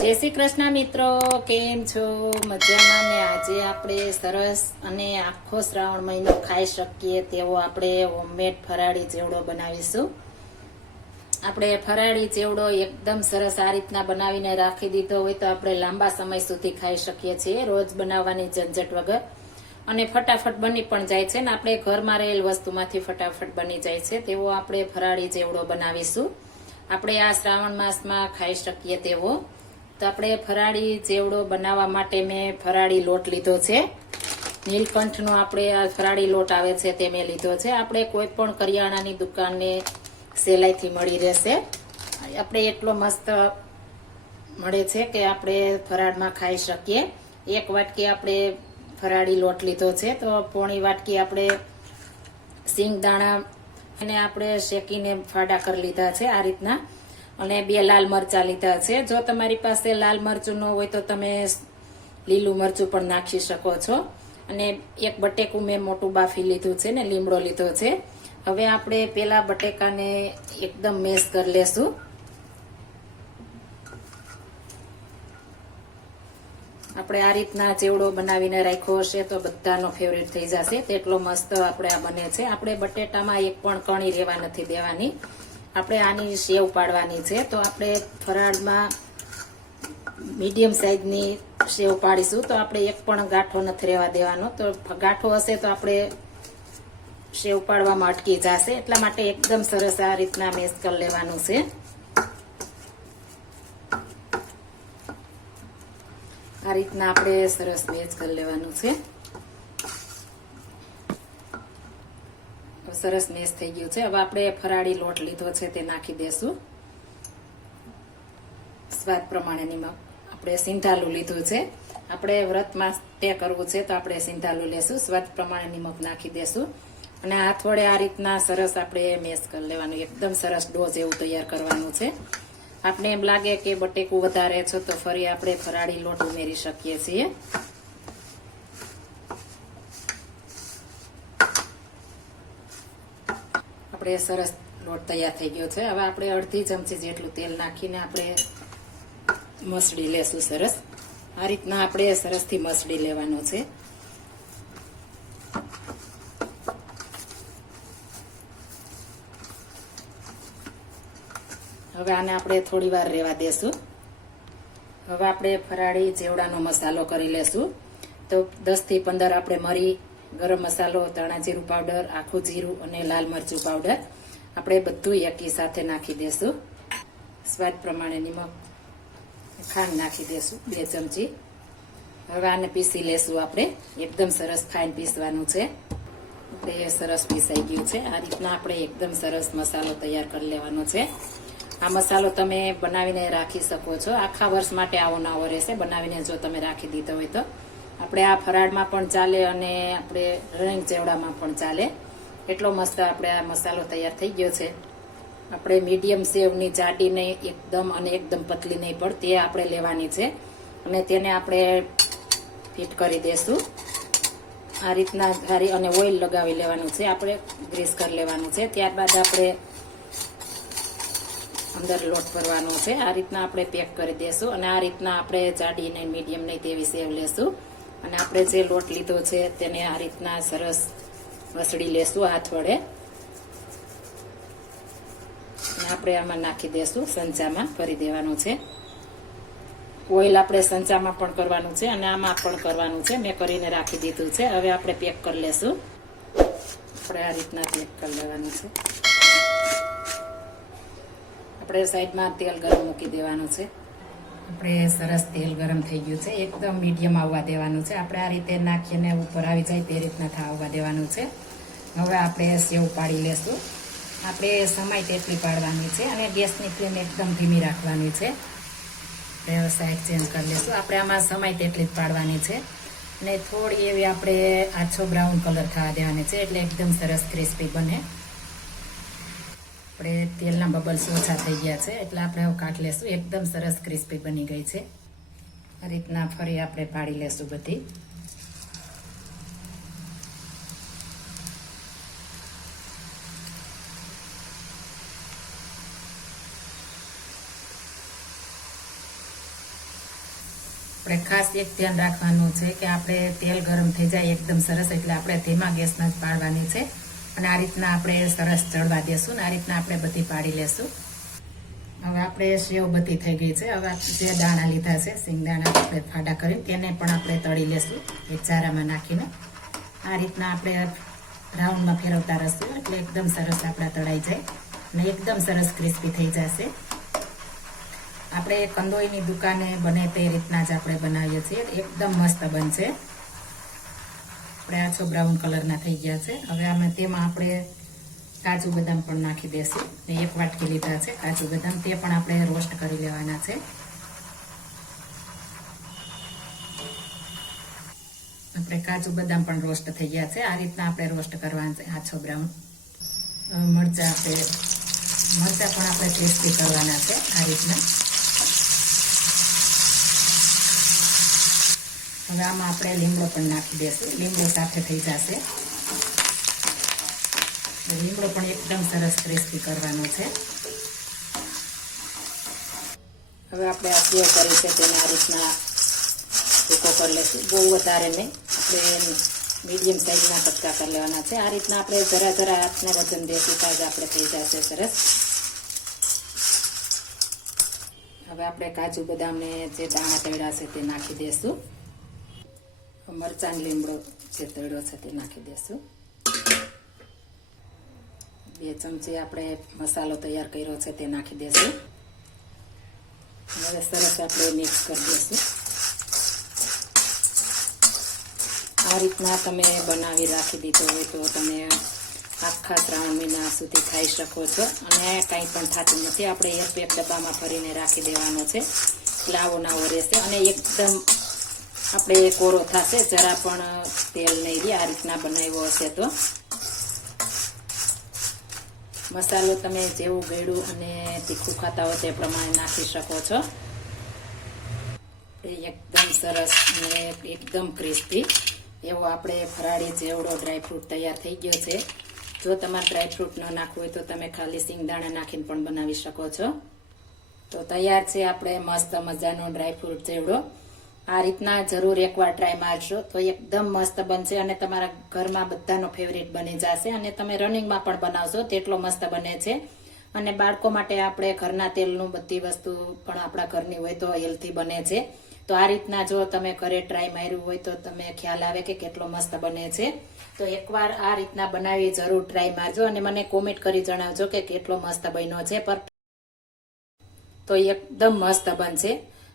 જય શ્રી કૃષ્ણ મિત્રો, કેમ છો? મજામાં ને આજે આપણે સરસ અને આખો શ્રાવણ મહિનો ખાઈ શકીએ તેવો આપણે હોમમેડ ફરાળી ચેવડો બનાવીશું. આપણે ફરાળી ચેવડો એકદમ સરસ આ રીતના બનાવીને રાખી દીધો હોય તો આપણે લાંબા સમય સુધી ખાઈ શકીએ છીએ, રોજ બનાવવાની ઝંઝટ વગર. અને ફટાફટ બની પણ જાય છે ને આપણે ઘરમાં રહેલ વસ્તુમાંથી ફટાફટ બની જાય છે, તેવો આપણે ફરાળી ચેવડો બનાવીશું. આપણે આ શ્રાવણ માસમાં ખાઈ શકીએ તેવો. તો આપણે ફરાળી ચેવડો બનાવવા માટે મેં ફરાળી લોટ લીધો છે. નીલકંઠનો આપણે આ ફરાળી લોટ આવે છે તે મેં લીધો છે. આપણે કોઈ પણ કરિયાણાની દુકાનને સહેલાઈથી મળી રહેશે. આપણે એટલો મસ્ત મળે છે કે આપણે ફરાળમાં ખાઈ શકીએ. એક વાટકી આપણે ફરાળી લોટ લીધો છે. તો પોણી વાટકી આપણે સિંગદાણા એને આપણે શેકીને ફાડા કરી લીધા છે આ રીતના. અને બે લાલ મરચા લીધા છે. જો તમારી પાસે લાલ મરચું ન હોય તો તમે લીલું મરચું પણ નાખી શકો છો. અને એક બટેકું મેં મોટું બાફી લીધું છે ને, લીમડો લીધો છે. હવે આપણે પેલા બટેકાને એકદમ મેશ કરી લેશું. આપણે આ રીતના ચેવડો બનાવીને રાખ્યો હશે તો બધાનો ફેવરેટ થઈ જશે. તેટલો મસ્ત આપણે આ બને છે. આપણે બટેટામાં એક પણ કણી રહેવા નથી દેવાની. આપણે આની સેવ પાડવાની છે, તો આપણે ફરાળમાં મીડિયમ સાઈઝની સેવ પાડીશું. તો આપણે એક પણ ગાંઠો નથી રહેવા દેવાનો. તો ગાંઠો હશે તો આપણે સેવ પાડવામાં અટકી જશે. એટલા માટે એકદમ સરસ આ રીતના મેસ કરી લેવાનું છે. આ રીતના આપણે સરસ મેચ કરી લેવાનું છે. સરસ મેસ થઈ ગયું છે. હવે આપણે ફરાળી લોટ લીધો છે તે નાખી દેશું. સ્વાદ પ્રમાણે નિમક આપણે સિંધાલું લીધું છે. આપણે વ્રતમાં તે કરવું છે તો આપણે સિંધાલું લેશું. સ્વાદ પ્રમાણે નિમક નાખી દેશું. અને હાથ વડે આ રીતના સરસ આપણે મેશ કરી લેવાનું. એકદમ સરસ ડોઝ એવું તૈયાર કરવાનું છે. આપણે એમ લાગે કે બટેકું વધારે છે તો ફરી આપણે ફરાળી લોટ ઉમેરી શકીએ છીએ. આપણે સરસ લોટ તૈયાર થઈ ગયો છે. હવે આપણે અડધી ચમચી જેટલું તેલ નાખીને આપણે મસળી લેશું સરસ. આ રીતના આપણે સરસથી મસળી લેવાનું છે. હવે આને આપણે થોડી વાર રહેવા દેશું. હવે આપણે ફરાળી ચેવડાનો મસાલો કરી લેશું. તો દસથી પંદર આપણે મરી ગરમ મસાલો ધાણા જીરું પાવડર આખું જીરું અને લાલ મરચું પાવડર આપણે બધું એકી સાથે નાખી દેશું. સ્વાદ પ્રમાણે નિમક ખાંડ નાખી દેશું, બે ચમચી. હવે આને પીસી લેશું આપણે. એકદમ સરસ ફાઇન પીસવાનું છે. તે સરસ પીસાઈ ગયું છે. આ રીતના આપણે એકદમ સરસ મસાલો તૈયાર કરી લેવાનો છે. આ મસાલો તમે બનાવીને રાખી શકો છો. આખા વર્ષ માટે આવો નાવો રહેશે. બનાવીને જો તમે રાખી દીધો હોય તો. આપણે આ ફરાળમાં પણ ચાલે અને આપણે રંગ ચેવડામાં પણ ચાલે. એટલો મસ્ત આપણે આ મસાલો તૈયાર થઈ ગયો છે. આપણે મીડિયમ સેવની જાડી નહીં, એકદમ અને એકદમ પતલી નહીં, પણ તે આપણે લેવાની છે. અને તેને આપણે ફિટ કરી દેશું. આ રીતના ધારી અને ઓઇલ લગાવી લેવાનું છે. આપણે ગ્રીસ કરી લેવાનું છે. ત્યારબાદ આપણે અંદર લોટ ભરવાનો છે. આ રીતના આપણે પેક કરી દેશું અને આ રીતના આપણે જાડી નહીં, મીડિયમ નહીં તેવી સેવ લેશું. અને આપણે જે લોટ લીધો છે તેને આ રીતના સરસ વસડી લેશું હાથ વડે અને આપણે આમાં નાખી દેશું, સંચામાં કરી દેવાનું છે. ઓઇલ આપણે સંચામાં પણ કરવાનું છે અને આમાં પણ કરવાનું છે. મેં કરીને રાખી દીધું છે. હવે આપણે પેક કરી લેશું. આપણે આ રીતના પેક કરી લેવાનું છે. આપણે સાઈડમાં તેલ ગરમ મૂકી દેવાનું છે. આપણે સરસ તેલ ગરમ થઈ ગયું છે. એકદમ મીડિયમ આવવા દેવાનું છે. આપણે આ રીતે નાખીને ઉપર આવી જાય તે રીતના આવવા દેવાનું છે. હવે આપણે સેવ પાડી લેશું. આપણે સમય તેટલી પાડવાની છે અને ગેસની ફ્લેમ એકદમ ધીમી રાખવાની છે. આપણે સાઈડ ચેન્જ કરી લેશું. આપણે આમાં સમય તેટલી જ પાડવાની છે. અને થોડી એવી આપણે આછો બ્રાઉન કલર થવા દેવાની છે. એટલે એકદમ સરસ ક્રિસ્પી બને. આપણે તેલના બબલ્સ ઓછા થઈ ગયા છે, એટલે આપણે હવે કાઢ લેશું. એકદમ સરસ ક્રિસ્પી બની ગઈ છે. આ રીતના ફરી આપણે પાડી લેશું બધી. આપણે ખાસ એક ધ્યાન રાખવાનું છે કે આપણે તેલ ગરમ થઈ જાય એકદમ સરસ, એટલે આપણે ધીમા ગેસમાં જ પાડવાની છે. અને આ રીતના આપણે સરસ ચડવા દેશું ને આ રીતના આપણે બધી પાડી લેશું. હવે આપણે સેવ બધી થઈ ગઈ છે. હવે જે દાણા લીધા છે સિંગદાણા આપણે ફાડા કરી તેને પણ આપણે તળી લેશું એક ચારામાં નાખીને. આ રીતના આપણે રાઉન્ડમાં ફેરવતા રહીશું એટલે એકદમ સરસ આપણા તળાઈ જાય અને એકદમ સરસ ક્રિસ્પી થઈ જશે. આપણે કંદોઈની દુકાને બને તે રીતના જ આપણે બનાવીએ છીએ. એકદમ મસ્ત બનશે. આપણે આછો બ્રાઉન કલરના થઈ ગયા છે. હવે આમાં તેમાં આપણે કાજુ બદામ પણ નાખી દેશું. એક વાટકી લીધા છે કાજુ બદામ. તે પણ આપણે રોસ્ટ કરી લેવાના છે. આપણે કાજુ બદામ પણ રોસ્ટ થઈ ગયા છે. આ રીતના આપણે રોસ્ટ કરવાના છે આછો બ્રાઉન મરચા આપણે, મરચા પણ આપણે ટેસ્ટી કરવાના છે આ રીતના. હવે આમાં આપણે લીમડો પણ નાખી દેશું. લીમડો સાથે થઈ જશે. લીમડો પણ એકદમ સરસ ક્રિસ્પી કરવાનો છે. હવે આપણે આ સેવ કરી છે તેને આ રીતના ટૂંકો કરી લઈશું બહુ વધારે નહીં. આપણે મીડિયમ સાઇઝના કટકા કરી લેવાના છે. આ રીતના આપણે જરા જરા હાથને વજન દેશું જ આપણે થઈ જશે સરસ. હવે આપણે કાજુ બદામને જે દાણા તળ્યા છે તે નાખી દેશું. મરચાં લીમડો જે તળ્યો છે તે નાખી દેશું. બે ચમચી આપણે મસાલો તૈયાર કર્યો છે તે નાખી દેશું. હવે સરસ આપણે મિક્સ કરી દઈશું આ રીતના તમે બનાવી રાખી દીધો હોય તો તમે આખા ત્રણ મહિના સુધી ખાઈ શકો છો. અને કંઈ પણ થતું નથી. આપણે એક બે ડબ્બામાં ભરીને રાખી દેવાનો છે. લાવો નાવો રહેશે. અને એકદમ આપણે કોરો થશે, જરા પણ તેલ નહીં રહે આ રીતના બનાવ્યો હશે તો. મસાલો તમે જેવું ગળ્યું અને તીખું ખાતા હો તે પ્રમાણે નાખી શકો છો. એકદમ સરસ અને એકદમ ક્રિસ્પી. એવો આપણે ફરાળી જેવડો ડ્રાયફ્રૂટ તૈયાર થઈ ગયો છે. જો તમારે ડ્રાયફ્રૂટ ન નાખવું હોય તો તમે ખાલી સિંગદાણા નાખીને પણ બનાવી શકો છો. તો તૈયાર છે આપણે મસ્ત મજાનો ડ્રાયફ્રૂટ જેવડો. આ રીતના જરૂર એકવાર ટ્રાય મારજો. તો એકદમ મસ્ત બનશે અને તમારા ઘરમાં બધાનો ફેવરેટ બની જશે અને તમે રનિંગમાં પણ બનાવશો, તેટલો મસ્ત બને છે. અને બાળકો માટે આપણે ઘરના તેલનું બધી વસ્તુ પણ આપણા ઘરની હોય તો હેલ્થી બને છે. તો આ રીતના જો તમે ઘરે ટ્રાય માર્યું હોય તો તમે ખ્યાલ આવે કે કેટલો મસ્ત બને છે. તો એકવાર આ રીતના બનાવી જરૂર ટ્રાય મારજો અને મને કોમેન્ટ કરી જણાવજો કે કેટલો મસ્ત બન્યો છે. પર તો એકદમ મસ્ત બનશે.